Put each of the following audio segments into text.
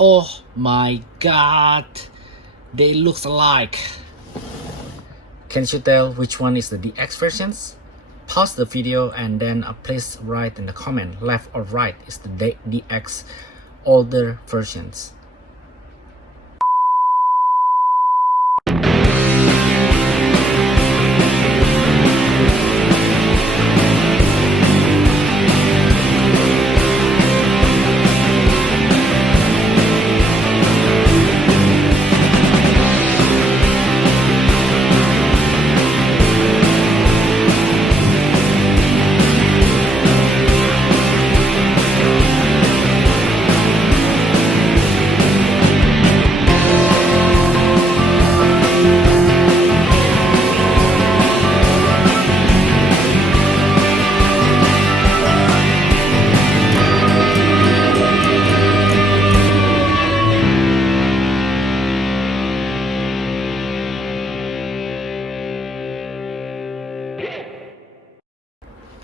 Oh my god, they look alike. Can you tell which one is the DX versions? Pause the video and then please write in the comment left or right is the DX older versions.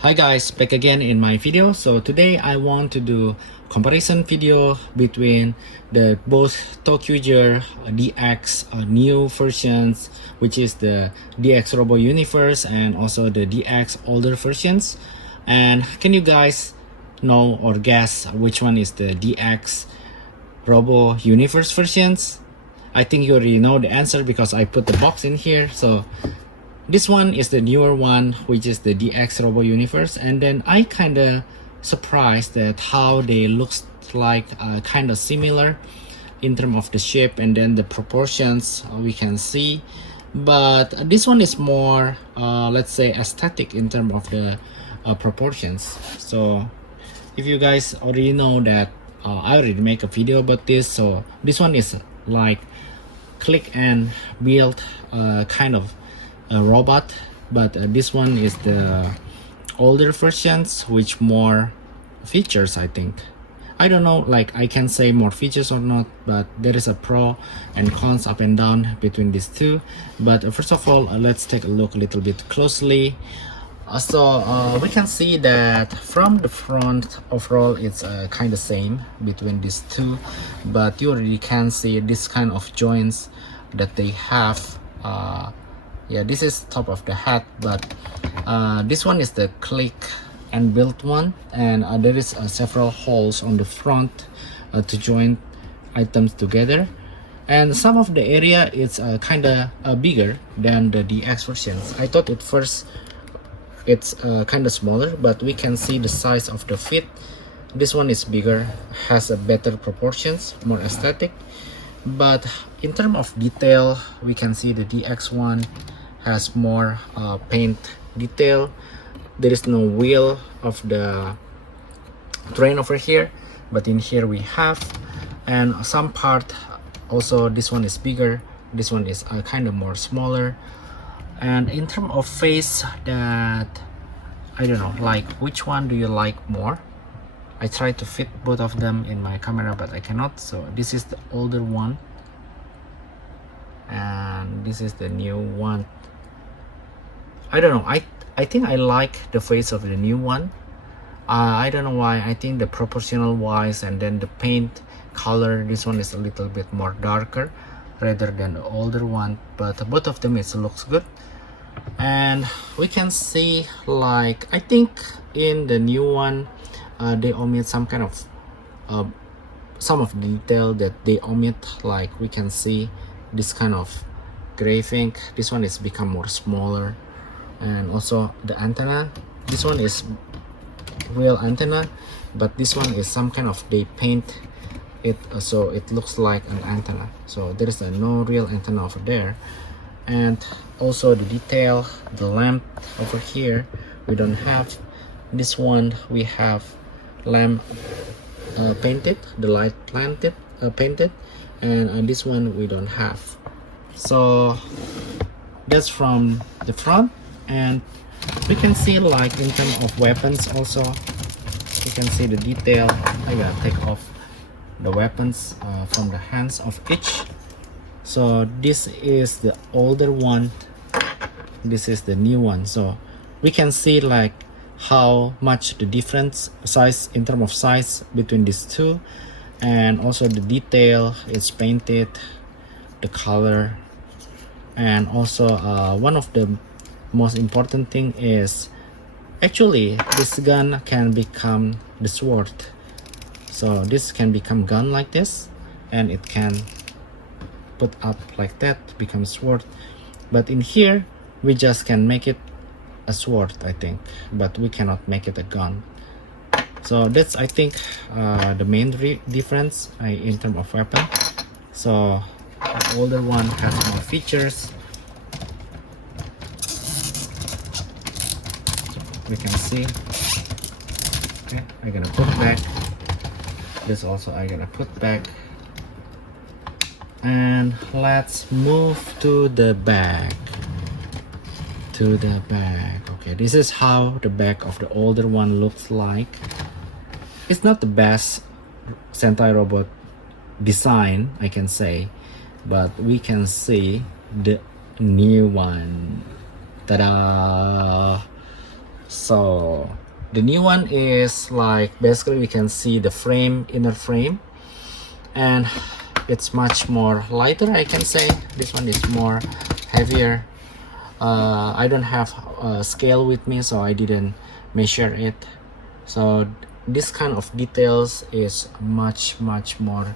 Hi guys, back again in my video. So today I want to do comparison video between the both Toqger DX new versions, which is the DX Robo Universe and also the DX older versions. And can you guys know or guess which one is the DX Robo Universe versions? I think you already know the answer because I put the box in here. So this one is the newer one, which is the DX Robo Universe, and then I kind of surprised at how they look like kind of similar in terms of the shape and then the proportions we can see, but this one is more let's say aesthetic in terms of the proportions. So if you guys already know that I already make a video about this, so this one is like click and build kind of a robot, but this one is the older versions which more features. I think I don't know, like I can say more features or not, but there is a pro and cons up and down between these two. But first of all, let's take a look a little bit closely. So we can see that from the front overall it's kind of same between these two, but you already can see this kind of joints that they have. Yeah, this is top of the head, but this one is the click and build one, and there is several holes on the front to join items together, and some of the area is kind of bigger than the DX versions. I thought at first it's kind of smaller, but we can see the size of the feet. This one is bigger, has a better proportions, more aesthetic. But in terms of detail, we can see the DX one has more paint detail. There is no wheel of the train over here, but in here we have, and some part also this one is bigger, this one is kind of more smaller. And in terms of face, that I don't know, like which one do you like more? I try to fit both of them in my camera, but I cannot. So this is the older one and this is the new one. I don't know, I think I like the face of the new one. I don't know why. I think the proportional wise and then the paint color, this one is a little bit more darker rather than the older one, but both of them it looks good. And we can see, like I think in the new one they omit some kind of some of the detail that they omit, like we can see this kind of graving. This one is become more smaller, and also the antenna, this one is real antenna, but this one is some kind of they paint it so it looks like an antenna, so there is no real antenna over there. And also the detail, the lamp over here we don't have. This one we have lamp painted, the light planted painted, and this one we don't have. So that's from the front. And we can see, like in terms of weapons also, you can see the detail. I gotta take off the weapons from the hands of each. So this is the older one, this is the new one. So we can see like how much the difference size in terms of size between these two. and also the detail is painted, the color, and also one of the most important thing is actually this gun can become the sword. So this can become gun like this, and it can put up like that, become sword. But in here we just can make it a sword, I think, but we cannot make it a gun. So that's, I think, the main difference in terms of weapon. So the older one has more features. We can see. Okay, I'm gonna put back. This also I'm gonna put back. And let's move to the back. Okay, this is how the back of the older one looks like. It's not the best Sentai robot design, I can say, but we can see the new one. Ta-da! So the new one is like, basically we can see the frame, inner frame, and it's much more lighter, I can say. This one is more heavier. I don't have a scale with me, so I didn't measure it. So this kind of details is much more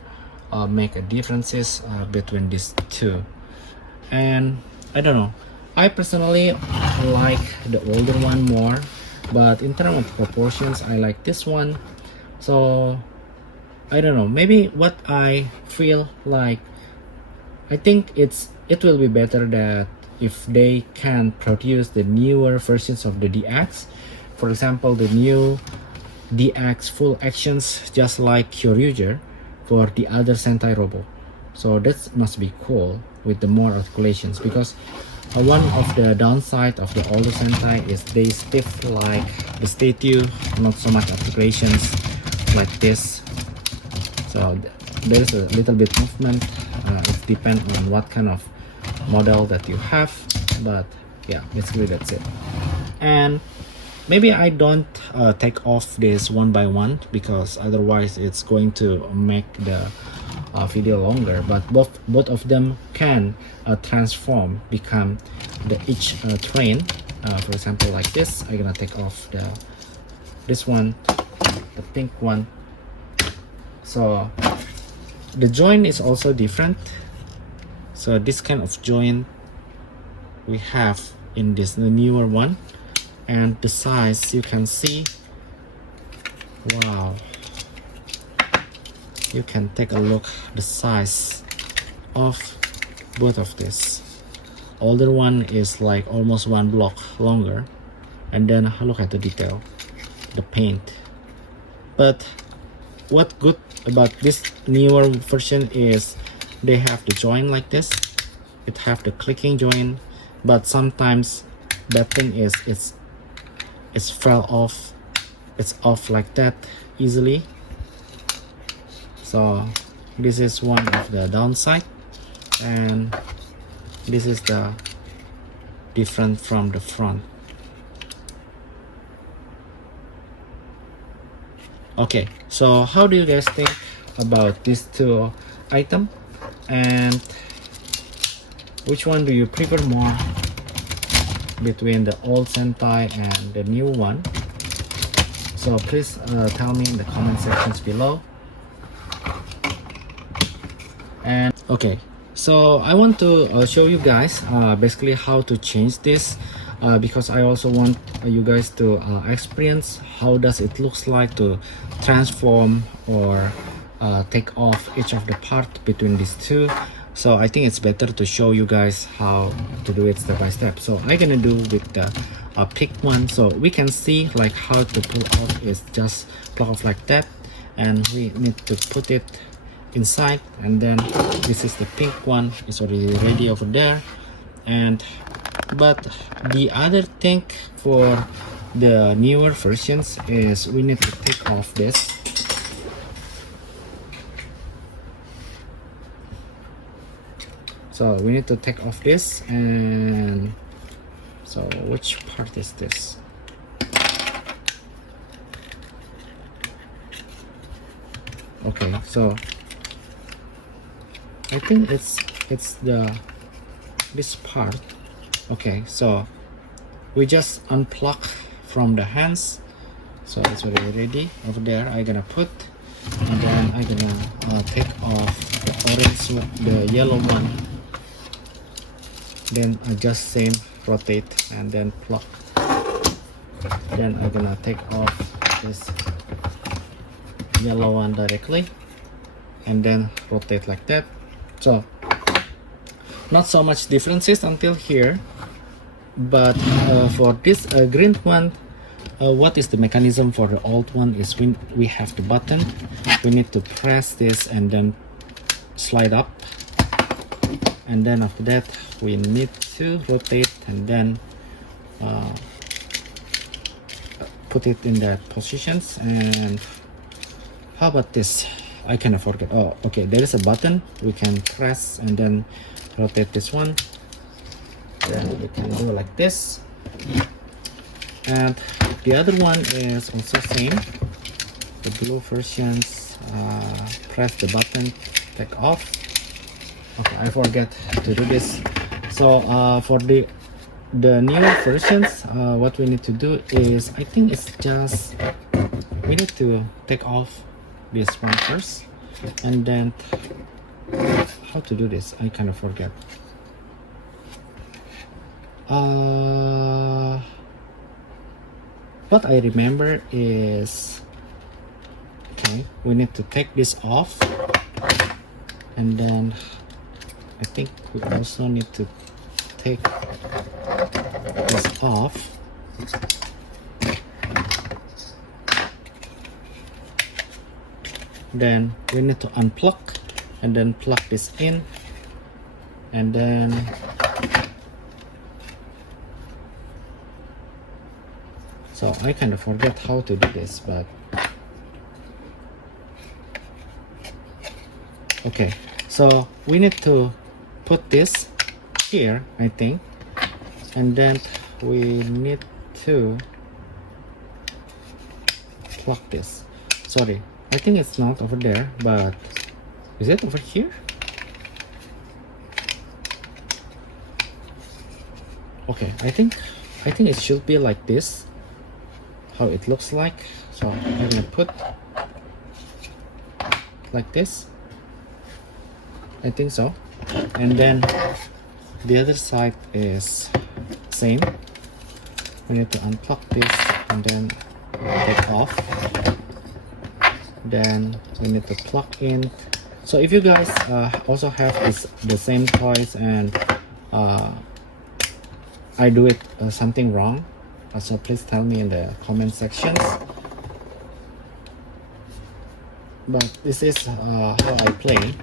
make a differences between these two. And I don't know, I personally like the older one more, but in terms of proportions I like this one. So I don't know, maybe what I feel like, I think it will be better that if they can produce the newer versions of the DX. For example, the new DX full actions just like Kyoryuger for the other Sentai Robo. So that must be cool with the more articulations, because one of the downside of the older Sentai is they stiff like the statue, not so much articulations like this. So there is a little bit movement. It depends on what kind of model that you have, but yeah, basically that's it. And maybe I don't take off this one by one, because otherwise it's going to make the video longer. But both of them can transform, become the each train. For example, like this, I'm gonna take off this one, the pink one. So the joint is also different. So this kind of joint we have in this the newer one, and the size you can see. Wow, you can take a look the size of both of this. Older one is like almost one block longer, and then look at the detail, the paint. But what good about this newer version is they have the joint like this. It have the clicking joint, but sometimes that thing is it's fell off. It's off like that easily. So this is one of the downside, and this is the different from the front. Okay, so how do you guys think about these two items, and which one do you prefer more between the old Sentai and the new one? So please tell me in the comment sections below. And okay, so I want to show you guys basically how to change this, because I also want you guys to experience how does it looks like to transform or take off each of the part between these two. So I think it's better to show you guys how to do it step by step. So I'm gonna do with the pink one. So we can see like how to pull off is just pull off like that, and we need to put it inside. And then this is the pink one, it's already ready over there. And but the other thing for the newer versions is we need to take off this. So we need to take off this, and so which part is this? Okay, so I think it's this part. Okay, so we just unplug from the hands, so it's already ready. Over there I gonna put, and then I gonna take off the orange one, the yellow one, then I just same rotate and then plug. Then I'm gonna take off this yellow one directly and then rotate like that. So not so much differences until here, but for this green one, what is the mechanism for the old one is we have the button. We need to press this and then slide up, and then after that we need to rotate and then put it in that positions. And how about this? I kind of forget. Oh, okay, there is a button we can press and then rotate this one, then we can do like this. And the other one is also same, the blue versions. Press the button, take off. Okay, I forget to do this. So for the newer versions, what we need to do is, I think it's just we need to take off this one first, and then how to do this I kind of forget. What I remember is, okay, we need to take this off, and then I think we also need to take this off. Then we need to unplug and then plug this in, and then so I kind of forget how to do this, but okay, so we need to put this here, I think, and then we need to plug this. Sorry, I think it's not over there, but is it over here? Okay, I think it should be like this, how it looks like. So I'm gonna put like this, I think so. And then the other side is same. We need to unplug this and then take off. Then we need to plug in. So if you guys also have the same toys and I do it something wrong, so please tell me in the comment sections. But this is how I play.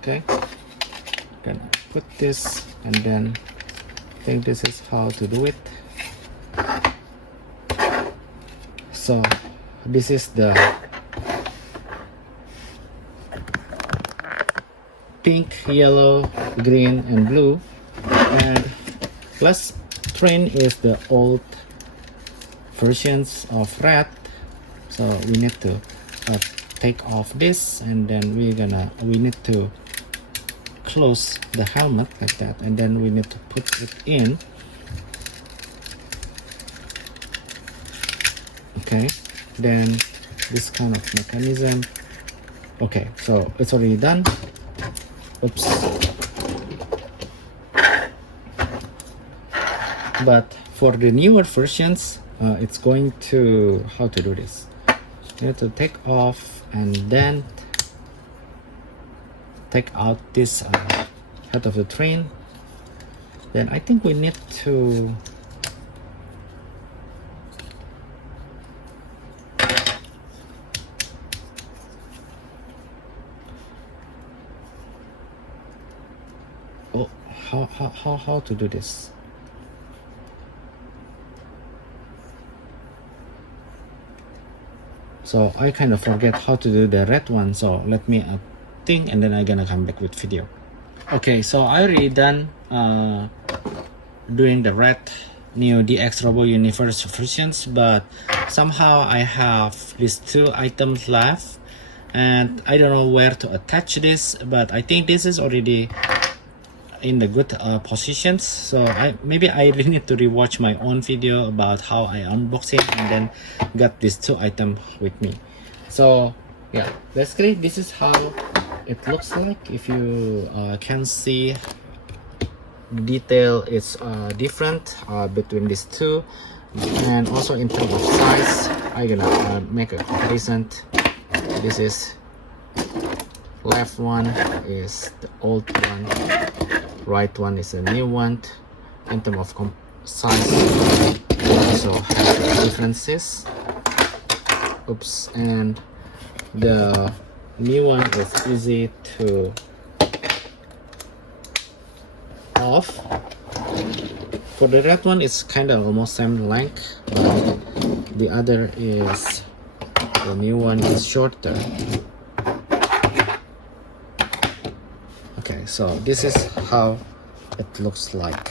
Okay, gonna put this, and then I think this is how to do it. So this is the pink, yellow, green, and blue, and last train is the old versions of red. So we need to take off this, and then we need to close the helmet like that, and then we need to put it in. Okay, then this kind of mechanism. Okay, so it's already done. Oops. But for the newer versions, it's going to, how to do this? You have to take off and then take out this head of the train. Then I think we need to how to do this. So I kind of forget how to do the red one, so let me think, and then I'm gonna come back with video. Okay, so I already done doing the red Neo DX Robo Universe versions, but somehow I have these 2 items left, and I don't know where to attach this, but I think this is already in the good positions. So maybe I really need to rewatch my own video about how I unbox it and then got these 2 items with me. So yeah, basically this is how it looks like. If you can see, detail is different between these 2, and also in terms of size I'm gonna make a comparison. This is left one is the old one, right one is a new one. In terms of size also have differences. Oops. And the new one is easy to off. For the red one it's kind of almost same length, but the other is, the new one is shorter. Okay, so this is how it looks like.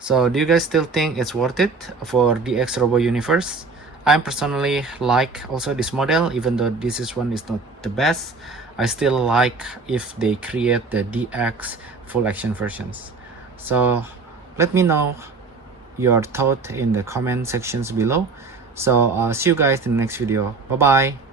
So do you guys still think it's worth it for DX Robo Universe? I personally like also this model, even though this one is not the best. I still like if they create the DX full action versions. So let me know your thought in the comment sections below. So see you guys in the next video. Bye bye.